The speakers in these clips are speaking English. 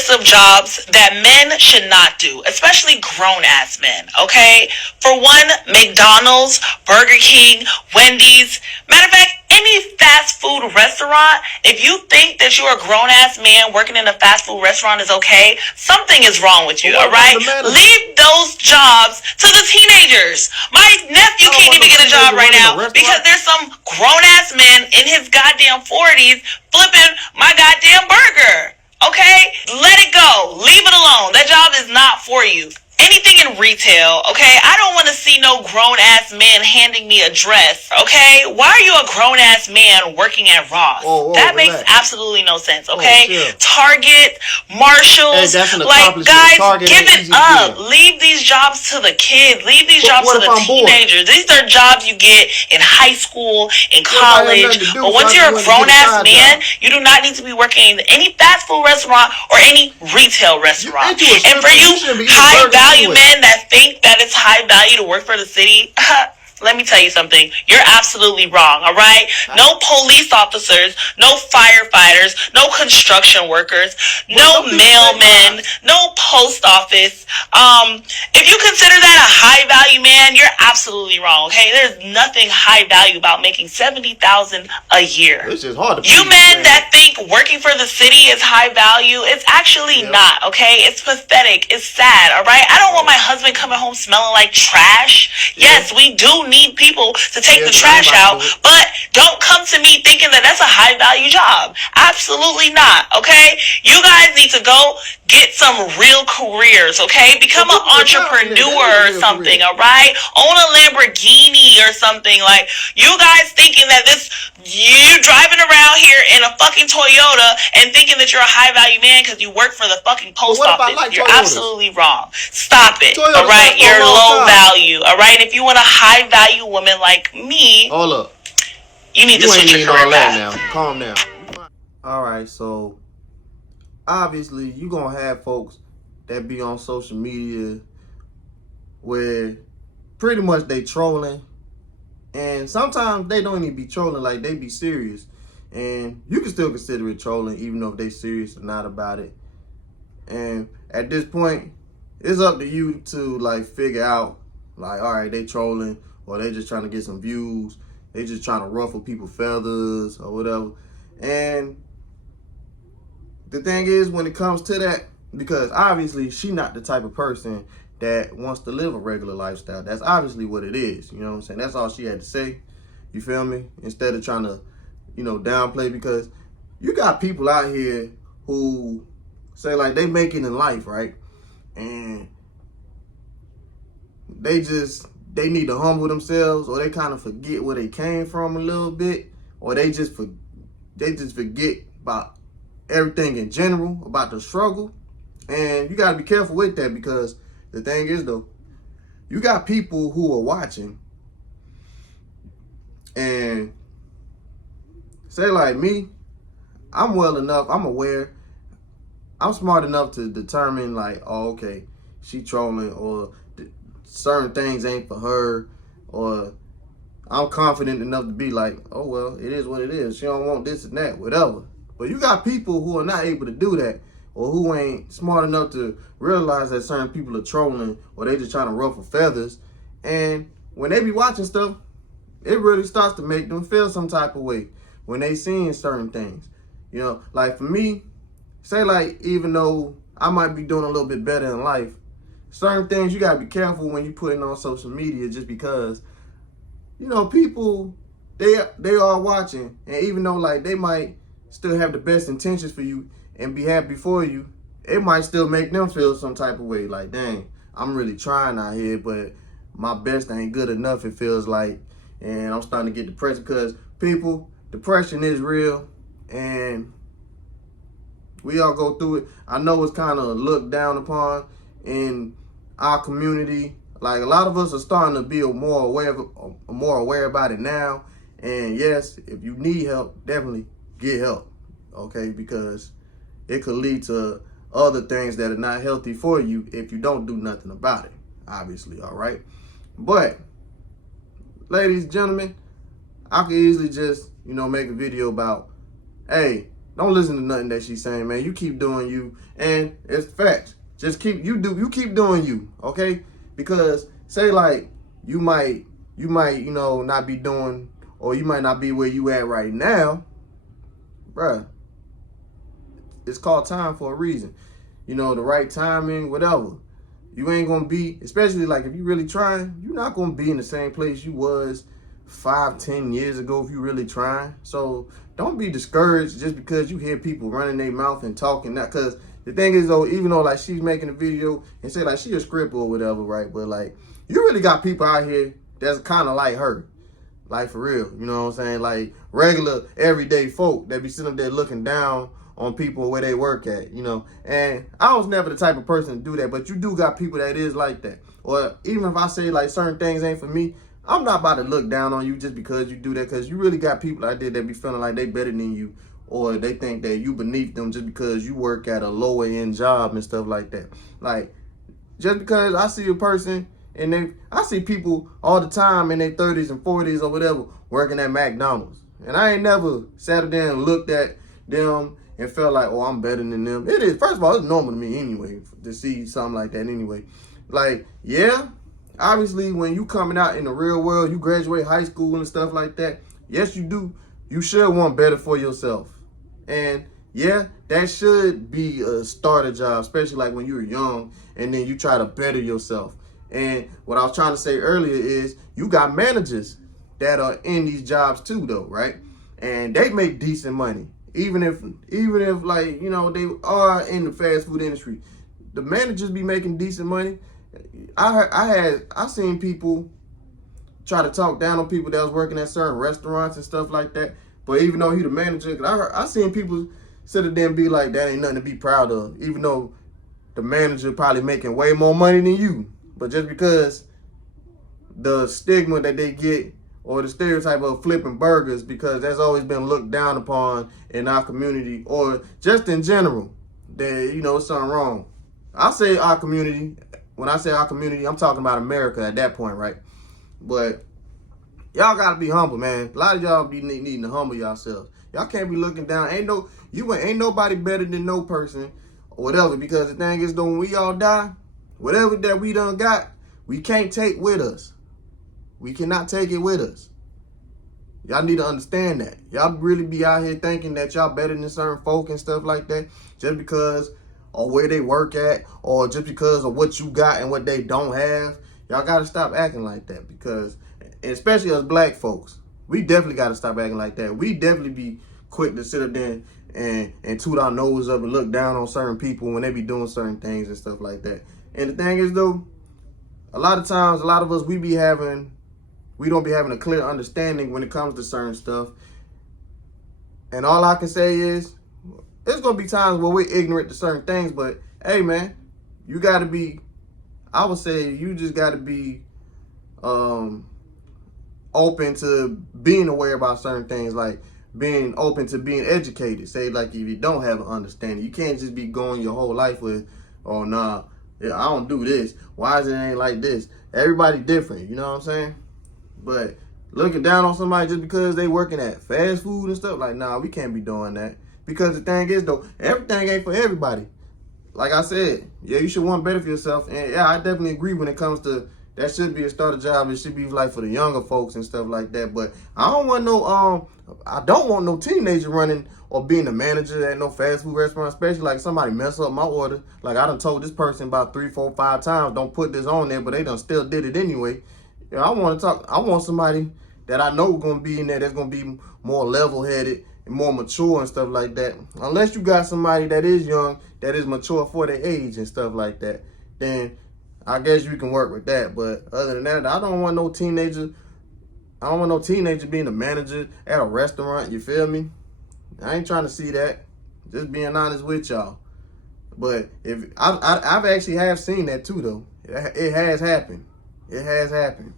list of jobs that men should not do, especially grown-ass men, okay? For one, McDonald's, Burger King, Wendy's. Matter of fact, any fast food restaurant, if you think that you're a grown-ass man working in a fast food restaurant is okay, something is wrong with you, all right? Leave those jobs to the teenagers. My nephew can't even get a job right now because there's some grown-ass man in his goddamn 40s flipping my goddamn burger. Okay? Let it go. Leave it alone. That job is not for you. Anything in retail, okay? I don't want to see no grown-ass man handing me a dress, okay? Why are you a grown-ass man working at Ross? That makes absolutely no sense, okay? Target, Marshalls, like, guys, give it up. Leave these jobs to the kids. Leave these jobs to the teenagers. These are jobs you get in high school, in college. But once you're a grown-ass man, you do not need to be working in any fast food restaurant or any retail restaurant. And for you high-value men that think that it's high value to work for the city, let me tell you something. You're absolutely wrong, all right? No police officers, no firefighters, no construction workers, no mailmen, no post office. If you consider that a high value man, you're absolutely wrong, okay? There's nothing high value about making $70,000 a year. It's just hard to you men that think working for the city is high value, it's actually not, okay? It's pathetic. It's sad, all right? I don't want my husband coming home smelling like trash. Yes, we do need people to take the trash out, but don't come to me thinking that that's a high value job. Absolutely not, okay? You guys need to go get some real careers, okay? Become an entrepreneur or something, all right? Own a Lamborghini or something. Like, you guys thinking that you driving around here in a fucking Toyota and thinking that you're a high value man because you work for the fucking post office. You're absolutely wrong. Stop it, all right? You're low value, all right? If you want a high value woman like me, hold up, you need to switch your career path. Now. Calm down. All right, so obviously you gonna have folks that be on social media where pretty much they trolling, and sometimes they don't even be trolling, like they be serious, and you can still consider it trolling even though if they serious or not about it. And at this point, it's up to you to like figure out, like, all right, they trolling, or they just trying to get some views, they just trying to ruffle people's feathers or whatever. And the thing is, when it comes to that, because obviously she not the type of person that wants to live a regular lifestyle. That's obviously what it is. You know what I'm saying? That's all she had to say. You feel me? Instead of trying to, downplay, because you got people out here who say like they make it in life, right? And they need to humble themselves, or they kind of forget where they came from a little bit, or they just forget about everything in general, about the struggle. And you got to be careful with that, because the thing is, though, you got people who are watching, and say like me, I'm aware, I'm smart enough to determine like, oh, okay, she trolling, or certain things ain't for her, or I'm confident enough to be like, oh, well, it is what it is. She don't want this and that, whatever. But you got people who are not able to do that, or who ain't smart enough to realize that certain people are trolling, or they just trying to ruffle feathers. And when they be watching stuff, it really starts to make them feel some type of way when they seeing certain things. Like for me, say like, even though I might be doing a little bit better in life, certain things you gotta be careful when you put it on social media, just because, people, they are watching, and even though like they might still have the best intentions for you and be happy for you, it might still make them feel some type of way, like, dang, I'm really trying out here, but my best ain't good enough, it feels like, and I'm starting to get depressed, because people, depression is real, and we all go through it. I know it's kind of looked down upon in our community. Like, a lot of us are starting to be more aware about it now. And yes, if you need help, definitely get help, okay? Because it could lead to other things that are not healthy for you if you don't do nothing about it, obviously, all right? But, ladies and gentlemen, I could easily just, make a video about, hey, Don't listen to nothing that she's saying, man. You keep doing you, and it's facts. Just keep doing you, okay? Because say like you might not be doing, or you might not be where you at right now, bruh. It's called time for a reason. The right timing, whatever. You ain't gonna be, especially like if you really trying, you're not gonna be in the same place you was 5-10 years ago if you really trying. So don't be discouraged just because you hear people running their mouth and talking. That, because the thing is though, even though like she's making a video and say like she a script or whatever, right? But like you really got people out here that's kind of like her. Like for real, you know what I'm saying? Like regular everyday folk that be sitting up there looking down on people where they work at, And I was never the type of person to do that, but you do got people that is like that. Or even if I say like certain things ain't for me, I'm not about to look down on you just because you do that, because you really got people out there that be feeling like they better than you, or they think that you beneath them just because you work at a lower end job and stuff like that. Like, just because I see a person and I see people all the time in their 30s and 40s or whatever working at McDonald's. And I ain't never sat there and looked at them and felt like, oh, I'm better than them. It is, first of all, it's normal to me anyway to see something like that anyway. Like, yeah, obviously when you coming out in the real world, you graduate high school and stuff like that, yes, you do. You should want better for yourself. And yeah, that should be a starter job, especially like when you're young and then you try to better yourself. And what I was trying to say earlier is you got managers that are in these jobs too though, right? And they make decent money. Even if like, they are in the fast food industry, the managers be making decent money. I seen people try to talk down on people that was working at certain restaurants and stuff like that. But even though he the manager, I seen people sit there and be like, that ain't nothing to be proud of, even though the manager probably making way more money than you. But just because the stigma that they get, or the stereotype of flipping burgers, because that's always been looked down upon in our community, or just in general, that, it's something wrong. I say our community. When I say our community, I'm talking about America at that point, right? But y'all gotta be humble, man. A lot of y'all be needing to humble yourselves. Y'all can't be looking down. Ain't nobody better than no person or whatever, because the thing is, though, when we all die, whatever that we done got, we can't take with us. We cannot take it with us. Y'all need to understand that. Y'all really be out here thinking that y'all better than certain folk and stuff like that just because of where they work at, or just because of what you got and what they don't have. Y'all got to stop acting like that, because, especially us black folks, we definitely got to stop acting like that. We definitely be quick to sit up there and toot our nose up and look down on certain people when they be doing certain things and stuff like that. And the thing is, though, a lot of times, a lot of us, we don't be having a clear understanding when it comes to certain stuff. And all I can say is, there's going to be times where we're ignorant to certain things, but hey, man, you got to be, I would say you just got to be open to being aware about certain things, like being open to being educated. Say, like, if you don't have an understanding, you can't just be going your whole life with, oh, nah, yeah, I don't do this. Why is it ain't like this? Everybody different, you know what I'm saying? But looking down on somebody just because they working at fast food and stuff, like, nah, we can't be doing that. Because the thing is, though, everything ain't for everybody. Like I said, yeah, you should want better for yourself. And yeah, I definitely agree when it comes to that should be a starter job. It should be like for the younger folks and stuff like that. But I don't want no teenager running or being a manager at no fast food restaurant, especially like somebody mess up my order. Like I done told this person about 3, 4, 5 times, don't put this on there, but they done still did it anyway. Yeah, I want somebody that I know gonna be in there that's gonna be more level-headed and more mature and stuff like that. Unless you got somebody that is young, that is mature for their age and stuff like that, then I guess you can work with that. But other than that, I don't want no teenager. I don't want no teenager being a manager at a restaurant. You feel me? I ain't trying to see that. Just being honest with y'all. But if I've actually have seen that too, though. It has happened. It has happened.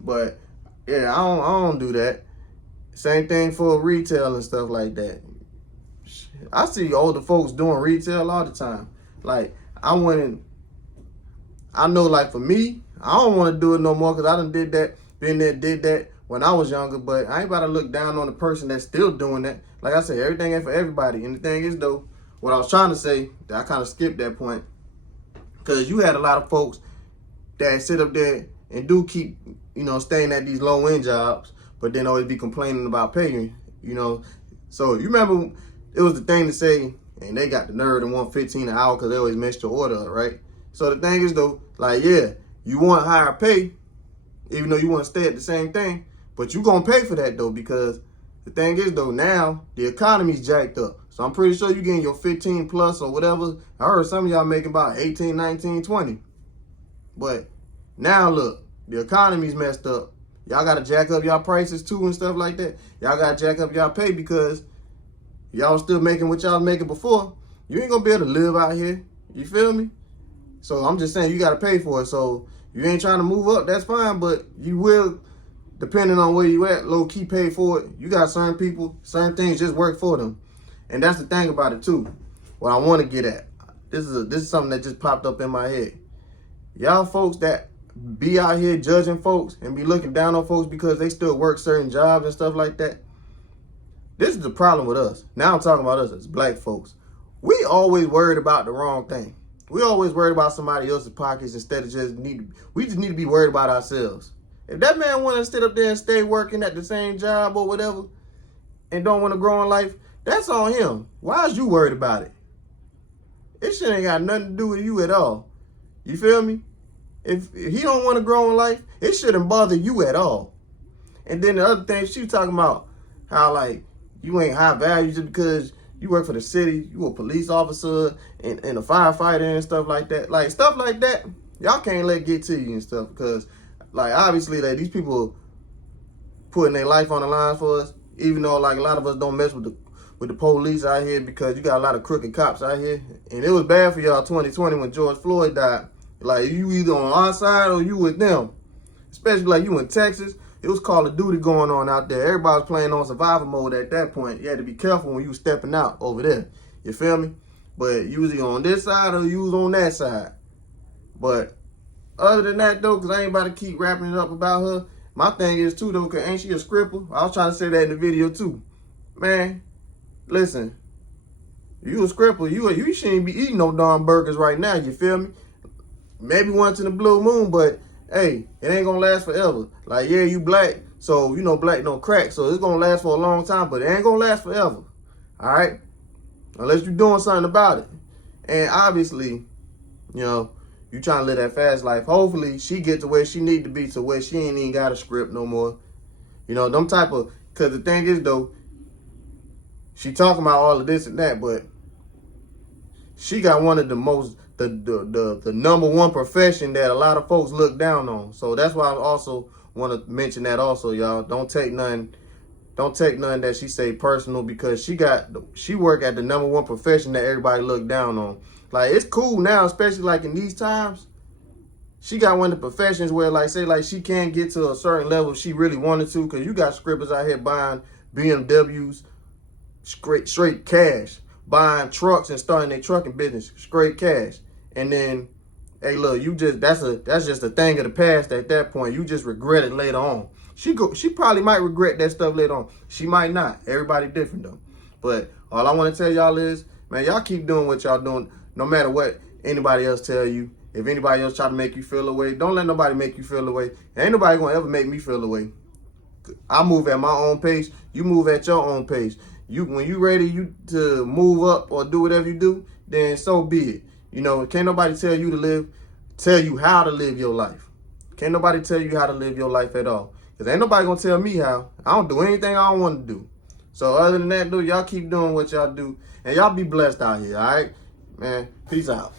But yeah, I don't do that. Same thing for retail and stuff like that. I see older folks doing retail all the time. Like I know, like for me, I don't want to do it no more because I done did that, been there, did that. when I was younger, but I ain't about to look down on the person that's still doing that. Like I said, everything ain't for everybody. And the thing is, though, what I was trying to say, I kind of skipped that point, because you had a lot of folks that sit up there and do keep, staying at these low-end jobs, but then always be complaining about paying, So you remember it was the thing to say, and they got the nerve to want $15 an hour because they always messed your order up, right? So the thing is, though, like, yeah, you want higher pay, even though you want to stay at the same thing, but you going to pay for that, though, because the thing is, though, now the economy's jacked up. So I'm pretty sure you getting your 15 plus or whatever. I heard some of y'all making about 18, 19, 20. But now, look, the economy's messed up. Y'all got to jack up y'all prices, too, and stuff like that. Y'all got to jack up y'all pay because y'all still making what y'all was making before. You ain't going to be able to live out here. You feel me? So I'm just saying you got to pay for it. So you ain't trying to move up, that's fine, but you will, depending on where you at, low-key pay for it. You got certain people, certain things just work for them. And that's the thing about it, too. What I want to get at. This is something that just popped up in my head. Y'all folks that be out here judging folks and be looking down on folks because they still work certain jobs and stuff like that. This is the problem with us. Now I'm talking about us as black folks. We always worried about the wrong thing. We always worried about somebody else's pockets instead of we just need to be worried about ourselves. If that man want to sit up there and stay working at the same job or whatever and don't want to grow in life, that's on him. Why is you worried about it? It shit ain't got nothing to do with you at all. You feel me? If he don't want to grow in life, it shouldn't bother you at all. And then the other thing, she talking about how, like, you ain't high value just because you work for the city, you a police officer and a firefighter and stuff like that. Like, stuff like that, y'all can't let get to you and stuff because, like, obviously, like, these people putting their life on the line for us, even though, like, a lot of us don't mess with the police out here because you got a lot of crooked cops out here. And it was bad for y'all 2020 when George Floyd died. Like, you either on our side or you with them. Especially, like, you in Texas. It was Call of Duty going on out there. Everybody was playing on survival mode at that point. You had to be careful when you was stepping out over there. You feel me? But you was either on this side or you was on that side. But other than that, though, because I ain't about to keep wrapping it up about her, my thing is, too, though, because ain't she a scripper? I was trying to say that in the video, too. Man, listen, you a scripper. You shouldn't be eating no darn burgers right now. You feel me? Maybe once in a blue moon, but hey, it ain't gonna last forever. Like, yeah, you black, so black don't crack, so it's gonna last for a long time, but it ain't gonna last forever. All right, unless you're doing something about it. And obviously, you trying to live that fast life. Hopefully, she get to where she need to be, to where she ain't even got a script no more. Them type of. Cause the thing is, though, she talking about all of this and that, but she got one of the most. The number one profession that a lot of folks look down on. So that's why I also want to mention that also, y'all. Don't take nothing that she say personal, because she work at the number one profession that everybody look down on. Like, it's cool now, especially like in these times. She got one of the professions where, like, say, like, she can't get to a certain level if she really wanted to, because you got scrippers out here buying BMWs straight cash, buying trucks and starting their trucking business straight cash. And then, hey, look, that's just a thing of the past at that point. You just regret it later on. She probably might regret that stuff later on. She might not. Everybody different, though. But all I want to tell y'all is, man, y'all keep doing what y'all doing, no matter what anybody else tell you. If anybody else try to make you feel away, don't let nobody make you feel away. Ain't nobody gonna ever make me feel away. I move at my own pace. You move at your own pace. When you ready to move up or do whatever you do, then so be it. Can't nobody tell you how to live your life. Can't nobody tell you how to live your life at all. Because ain't nobody gonna tell me how. I don't do anything I don't want to do. So other than that, y'all keep doing what y'all do. And y'all be blessed out here, all right? Man, peace out.